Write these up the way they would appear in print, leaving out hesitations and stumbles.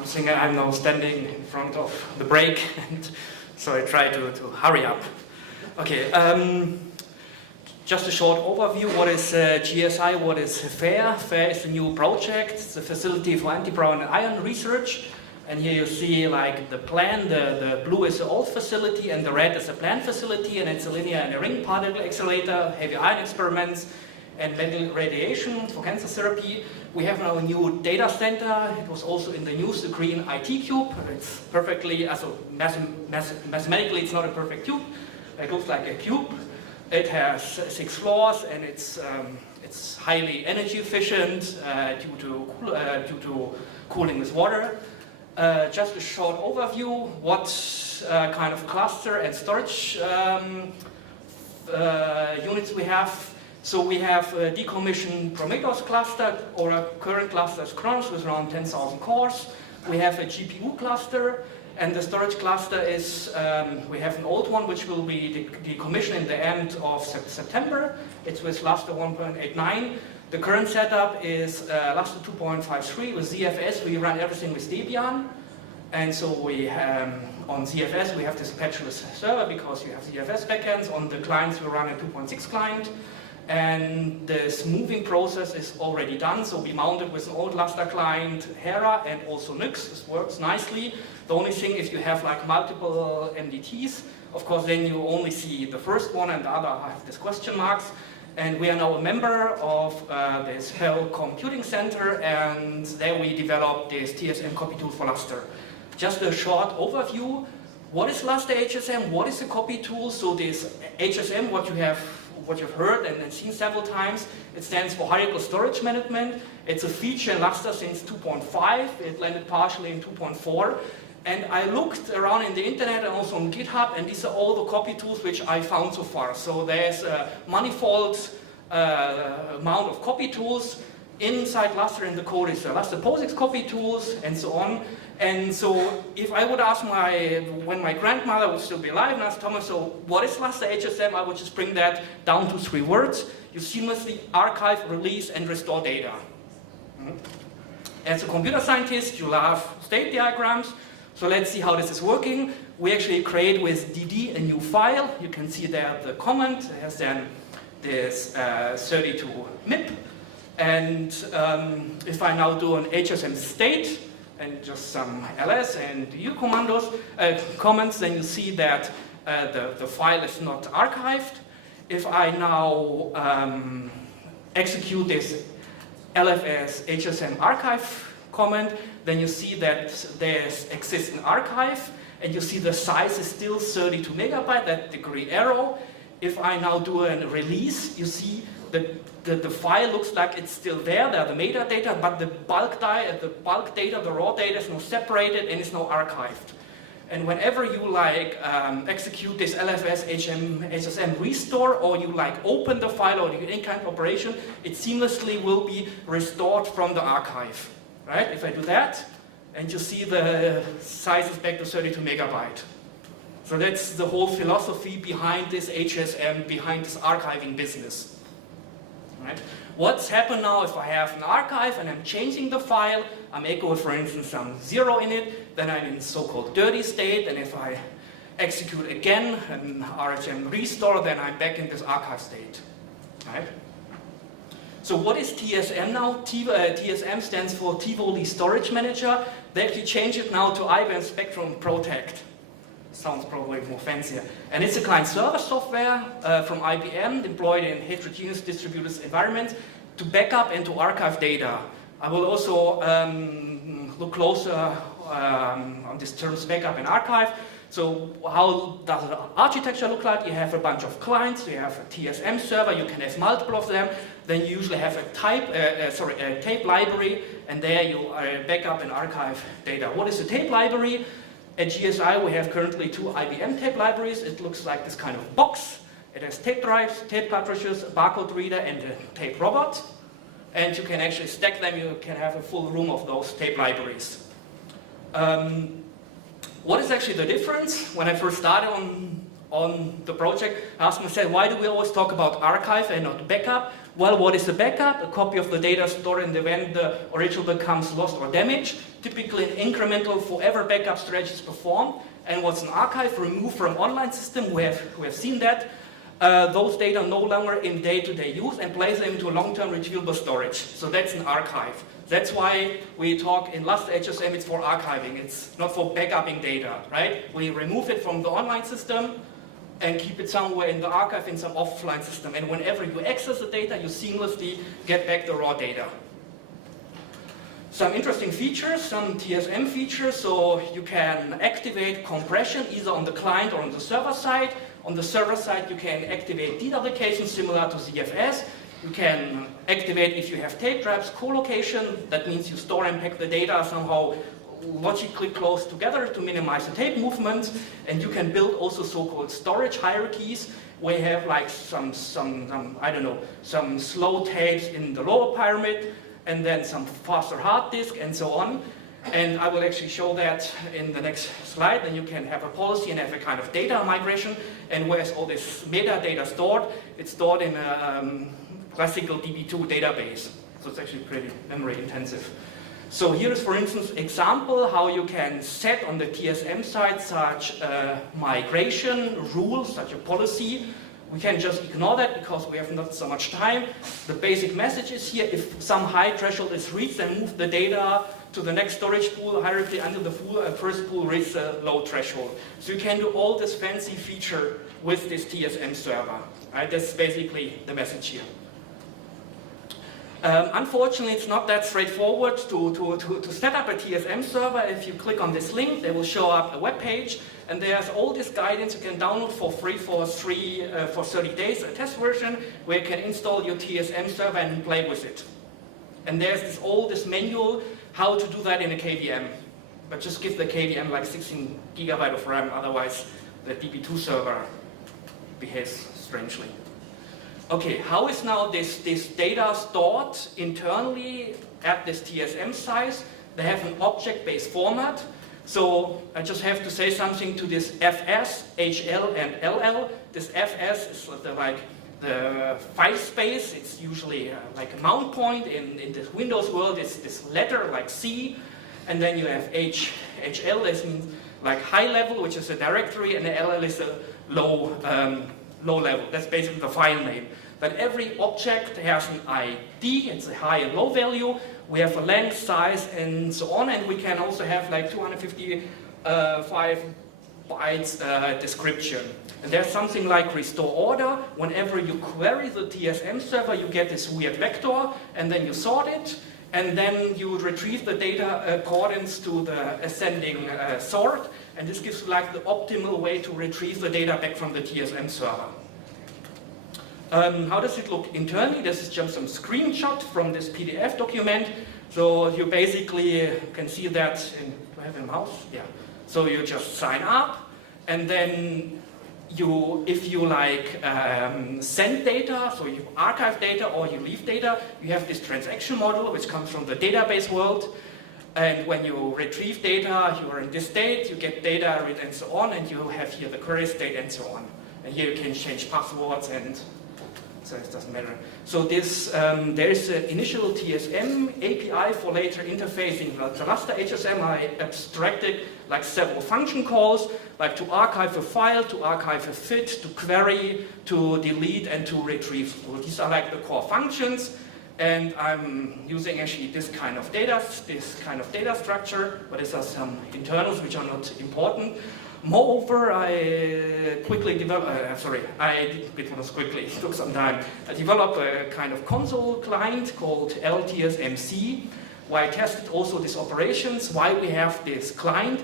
I'm thinking I'm now standing in front of the break, and so I try to hurry up. Okay, just a short overview. What is GSI? What is FAIR? FAIR is a new project. It's a facility for anti-brown iron research. And here you see like the plan. The blue is the old facility, and the red is a planned facility, and it's a linear and a ring particle accelerator, heavy ion experiments, and medical radiation for cancer therapy. We have now a new data center. It was also in the news, the green IT cube. It's perfectly, mathematically it's not a perfect cube. It looks like a cube. It has 6 floors, and it's highly energy efficient due to cooling with water. Just a short overview, what kind of cluster and storage units we have. So we have a decommissioned Prometheus cluster, or a current cluster is Kronos with around 10,000 cores. We have a GPU cluster, and the storage cluster is, we have an old one which will be decommissioned in the end of September. It's with Lustre 1.89. The current setup is Lustre 2.53. With ZFS we run everything with Debian. And so we have, on ZFS we have this patchless server because you have ZFS backends. On the clients we run a 2.6 client. And the smoothing process is already done, so we mounted with an old Lustre client, Hera, and also Nux. This works nicely. The only thing, if you have like multiple MDTs, of course then you only see the first one and the other have these question marks. And we are now a member of this Hell Computing Center, and there we developed this TSM copytool for Lustre. Just a short overview. What is Lustre HSM? What is a copytool? So this HSM, what you've heard and seen several times, it stands for Hierarchical Storage Management. It's a feature in Lustre since 2.5. It landed partially in 2.4. And I looked around in the internet and also on GitHub, and these are all the copy tools which I found so far. So there's a manifold amount of copy tools. Inside Lustre in the code is Lustre POSIX copy tools and so on. And so if I would ask when my grandmother would still be alive and ask Thomas, so what is Lustre HSM? I would just bring that down to 3 words. You seamlessly archive, release, and restore data. As a computer scientist, you love state diagrams. So let's see how this is working. We actually create with DD a new file. You can see there the comment. It has then this 32 MIP. And if I now do an HSM state, and just some ls and u comments, then you see that the file is not archived. If I now execute this lfs hsm archive command, then you see that there exists an archive, and you see the size is still 32 megabyte, that the green arrow. If I now do a release, you see that the file looks like it's still there are the metadata, but the bulk data, the raw data is now separated and is now archived. And whenever you execute this LFS HSM restore, or you open the file or do any kind of operation, it seamlessly will be restored from the archive. Right? If I do that, and you see the size is back to 32 megabyte. So that's the whole philosophy behind this HSM, behind this archiving business. Right? What's happened now if I have an archive and I'm changing the file, I'm echoing for instance some 0 in it, then I'm in so-called dirty state, and if I execute again an RHM restore, then I'm back in this archive state. Right? So what is TSM now? TSM stands for Tivoli Storage Manager. They actually changed it now to IBM Spectrum Protect. Sounds probably more fancier. And it's a client-server software from IBM deployed in heterogeneous distributed environments to back-up and to archive data. I will also look closer on these terms backup and archive. So how does the architecture look like? You have a bunch of clients, you have a TSM server, you can have multiple of them. Then you usually have a tape library, and there you backup and archive data. What is a tape library? At GSI we have currently 2 IBM tape libraries. It looks like this kind of box. It has tape drives, tape cartridges, a barcode reader, and a tape robot. And you can actually stack them. You can have a full room of those tape libraries. What is actually the difference? When I first started on the project, I asked myself, why do we always talk about archive and not backup? Well, what is a backup? A copy of the data stored in the event the original becomes lost or damaged. Typically an incremental forever backup strategy is performed. And what's an archive? Removed from online system, we have seen that. Those data no longer in day-to-day use and place them into long-term retrievable storage. So that's an archive. That's why we talk in Lustre HSM, it's for archiving. It's not for backupping data, right? We remove it from the online system and keep it somewhere in the archive in some offline system. And whenever you access the data, you seamlessly get back the raw data. Some interesting features, some TSM features. So you can activate compression either on the client or on the server side. On the server side, you can activate deduplication similar to ZFS. You can activate if you have tape traps, co-location. That means you store and pack the data somehow logically close together to minimize the tape movements. And you can build also so-called storage hierarchies, where you have like some slow tapes in the lower pyramid, and then some faster hard disk, and so on. And I will actually show that in the next slide. Then you can have a policy and have a kind of data migration. And where's all this metadata stored? It's stored in a classical DB2 database. So it's actually pretty memory intensive. So here is, for instance, example how you can set on the TSM side such a migration rule, such a policy. We can just ignore that because we have not so much time. The basic message is here, if some high threshold is reached, then move the data to the next storage pool hierarchy until the first pool reaches a low threshold. So you can do all this fancy feature with this TSM server. Right? That's basically the message here. Unfortunately, it's not that straightforward to set up a TSM server. If you click on this link, they will show up a web page, and there's all this guidance you can download for free for 30 days, a test version, where you can install your TSM server and play with it. And there's all this manual how to do that in a KVM. But just give the KVM like 16 gigabyte of RAM, otherwise the DB2 server behaves strangely. Okay, how is now this data stored internally at this TSM size? They have an object-based format. So I just have to say something to this FS, HL, and LL. This FS is like the file space. It's usually like a mount point. In this Windows world, it's this letter like C. And then you have HL, that means like high level, which is a directory, and the LL is a low level. That's basically the file name. But every object has an ID, it's a high and low value. We have a length, size, and so on, and we can also have like 255 bytes description. And there's something like restore order. Whenever you query the TSM server, you get this weird vector, and then you sort it, and then you retrieve the data accordance to the ascending sort, and this gives like the optimal way to retrieve the data back from the TSM server. How does it look internally? This is just some screenshot from this PDF document. So you basically can see that in, do I have a mouse? Yeah. So you just sign up, and then if you like send data, so you archive data or you leave data, you have this transaction model which comes from the database world. And when you retrieve data, you are in this state, you get data and so on, and you have here the query state and so on. And here you can change passwords, and so it doesn't matter. So this, there is an initial TSM API for later interfacing. The Lustre HSM, I abstracted like several function calls, like to archive a file, to archive a fit, to query, to delete, and to retrieve. So these are like the core functions. And I'm using actually this kind of data structure, but these are some internals which are not important. Moreover, I quickly developed, it took some time. I developed a kind of console client called LAD16 where I tested also these operations, why we have this client.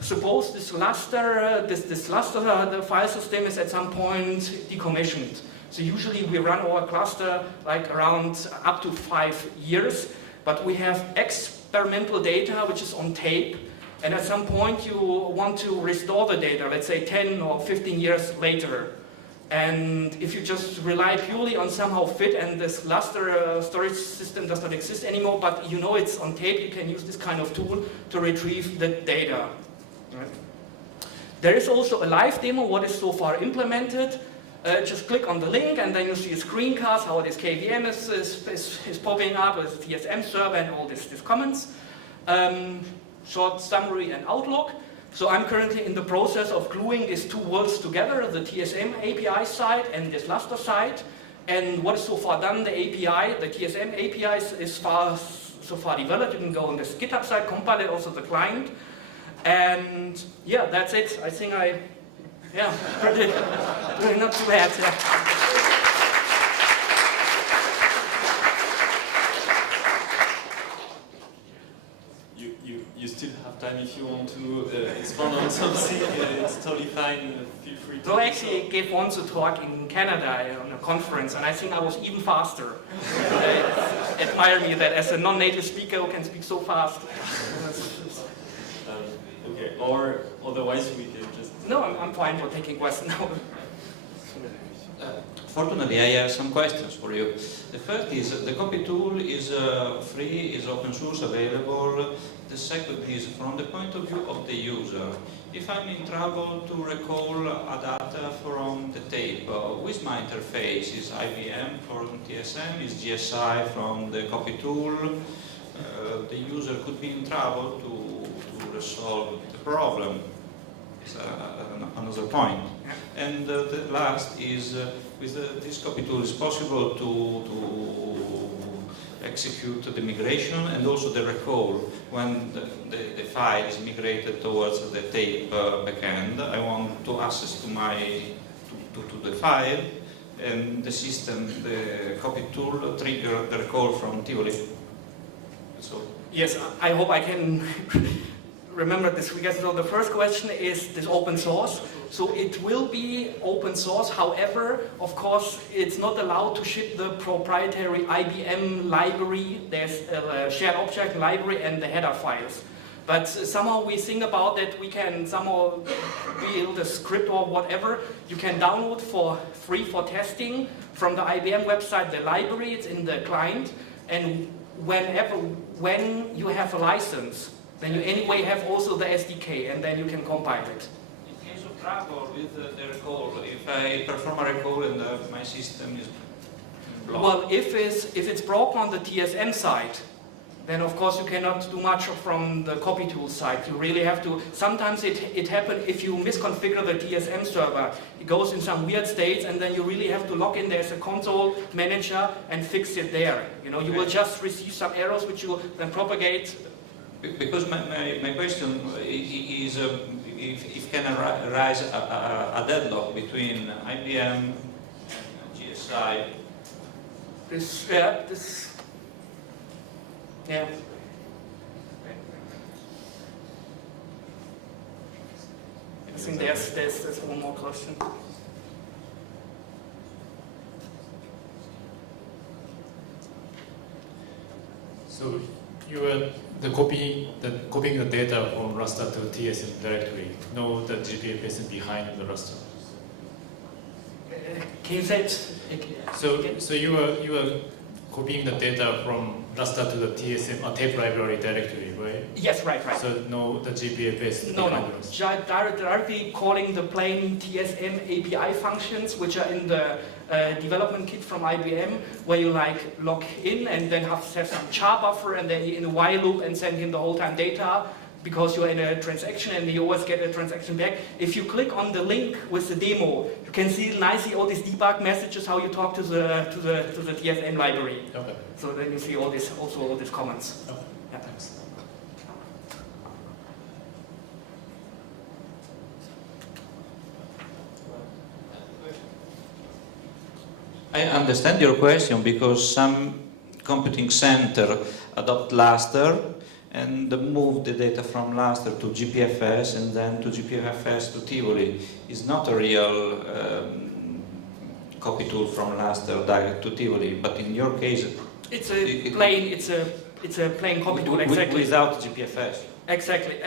Suppose this Lustre, the file system is at some point decommissioned. So usually we run our cluster like around up to 5 years, but we have experimental data which is on tape, and at some point you want to restore the data, let's say 10 or 15 years later. And if you just rely purely on somehow fit and this Lustre storage system does not exist anymore, but you know it's on tape, you can use this kind of tool to retrieve the data. Right? There is also a live demo what is so far implemented. just click on the link and then you see a screencast, how this KVM is popping up with the TSM server and all these comments. Short summary and outlook. So I'm currently in the process of gluing these two worlds together, the TSM API side and this Lustre side. And what is so far done, the API, the TSM API is so far developed. You can go on this GitHub side, compile it, also the client. And yeah, that's it. I think pretty not too bad. Yeah. You still have time if you want to expand on something. It's totally fine. Feel free to. So I actually gave once a talk in Canada on a conference, and I think I was even faster. They admire me that as a non-native speaker who can speak so fast. Okay, or otherwise we can just. No, I'm fine for taking questions now. Fortunately, I have some questions for you. The first is, the Copytool is free, is open source, available. The second is, from the point of view of the user, if I'm in trouble to recall a data from the tape, with my interface, is IBM from TSM, is GSI from the Copytool, the user could be in trouble to resolve the problem. It's another point. And the last is, with this Copytool, is possible to execute the migration and also the recall when the file is migrated towards the tape backend. I want to access to the file, and the system, the Copytool, trigger the recall from Tivoli. So Yes, I hope I can remember this. So the first question is this open source. So it will be open source. However, of course, it's not allowed to ship the proprietary IBM library. There's a shared object library and the header files. But somehow we think about that we can somehow build a script or whatever. You can download for free for testing from the IBM website, the library. It's in the client. And when you have a license, then you anyway have also the SDK, and then you can compile it. in case of trouble with the recall, if I perform a recall and my system is blocked. Well, if it's broken on the TSM side, then of course you cannot do much from the Copytools side. You really have to, sometimes it happens if you misconfigure the TSM server. It goes in some weird states, and then you really have to log in there as a console manager and fix it there. You know, you will just receive some errors which you then propagate. Because my question is if can arise a deadlock between IBM and GSI. Yeah. I think there's one more question. So you are copying the data from Lustre to TSM directory. No, the GPFS behind the Lustre. Can you say it again? So you are copying the data from Lustre to the TSM tape library directory, right? Yes, right. So no, the GPFS. No. Directly calling the plain TSM API functions, which are in the development kit from IBM, where you like log in and then have some char buffer and then in a while loop and send him the whole time data, because you're in a transaction and you always get a transaction back. If you click on the link with the demo, you can see nicely all these debug messages, how you talk to the TSM library. Okay. So then you see all these comments. Okay. Yeah. Thanks. I understand your question because some computing center adopt Lustre and move the data from Lustre to GPFS and then to GPFS to Tivoli. It's not a real copy tool from Lustre direct to Tivoli, but in your case, it's a plain copy tool, exactly. Without GPFS. Exactly.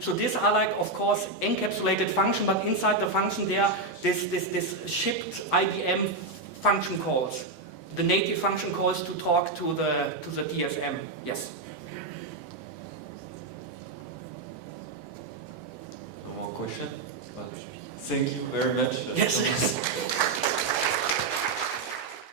So these are like, of course, encapsulated function, but inside the function there, this shipped IBM function calls, the native function calls to talk to the TSM. Yes. No more question? Thank you very much. Yes. Thomas.